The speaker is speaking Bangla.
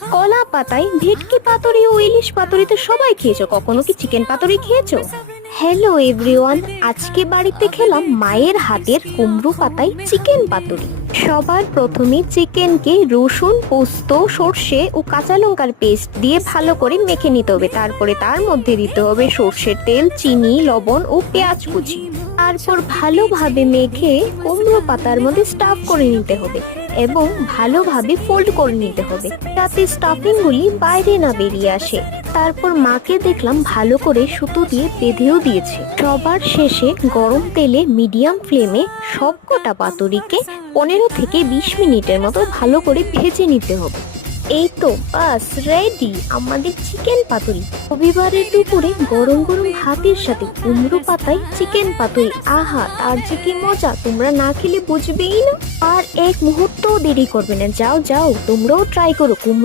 কলা পাতায় ভেটকি পাতুরি ও ইলিশ পাতুরি তো সবাই খেয়েছো, কখনো কি চিকেন পাতুরি খেয়েছো? হ্যালো এভরিওয়ান, আজকে বাড়িতে খেলাম মায়ের হাতের কুমড়ো পাতায় চিকেন পাতুরি। সবার প্রথমে চিকেনকে রসুন, পোস্ত, সর্ষে ও কাঁচা লঙ্কার পেস্ট দিয়ে ভালো করে মেখে নিতে হবে। তারপরে তার মধ্যে দিতে হবে সর্ষের তেল, চিনি, লবণ ও পেঁয়াজ কুচি। তারপর ভালোভাবে মেখে কুমড়ো পাতার মধ্যে স্টাফ করে নিতে হবে এবং ভালোভাবে ফোল্ড করে নিতে হবে যাতে স্টাফিংগুলি বাইরে না বেরিয়ে আসে। তারপর মাকে দেখলাম ভালো করে সুতো দিয়ে বেঁধেও দিয়েছে। সবার শেষে গরম তেলে মিডিয়াম ফ্লেমে সবকটা পাতুরিকে 15 থেকে 20 মিনিটের মতো ভালো করে ভেজে নিতে হবে। এই তো বাস রেডি আমাদের চিকেন পাতুরি। রবিবারের দুপুরে গরম গরম ভাতের সাথে কুমড়ো পাতায় চিকেন পাতুরি, আহা তার যে কি মজা, তোমরা না খেলে বুঝবেই না। আর এক মুহূর্তও দেরি করবে না, যাও যাও তোমরাও ট্রাই করো কুমড়ো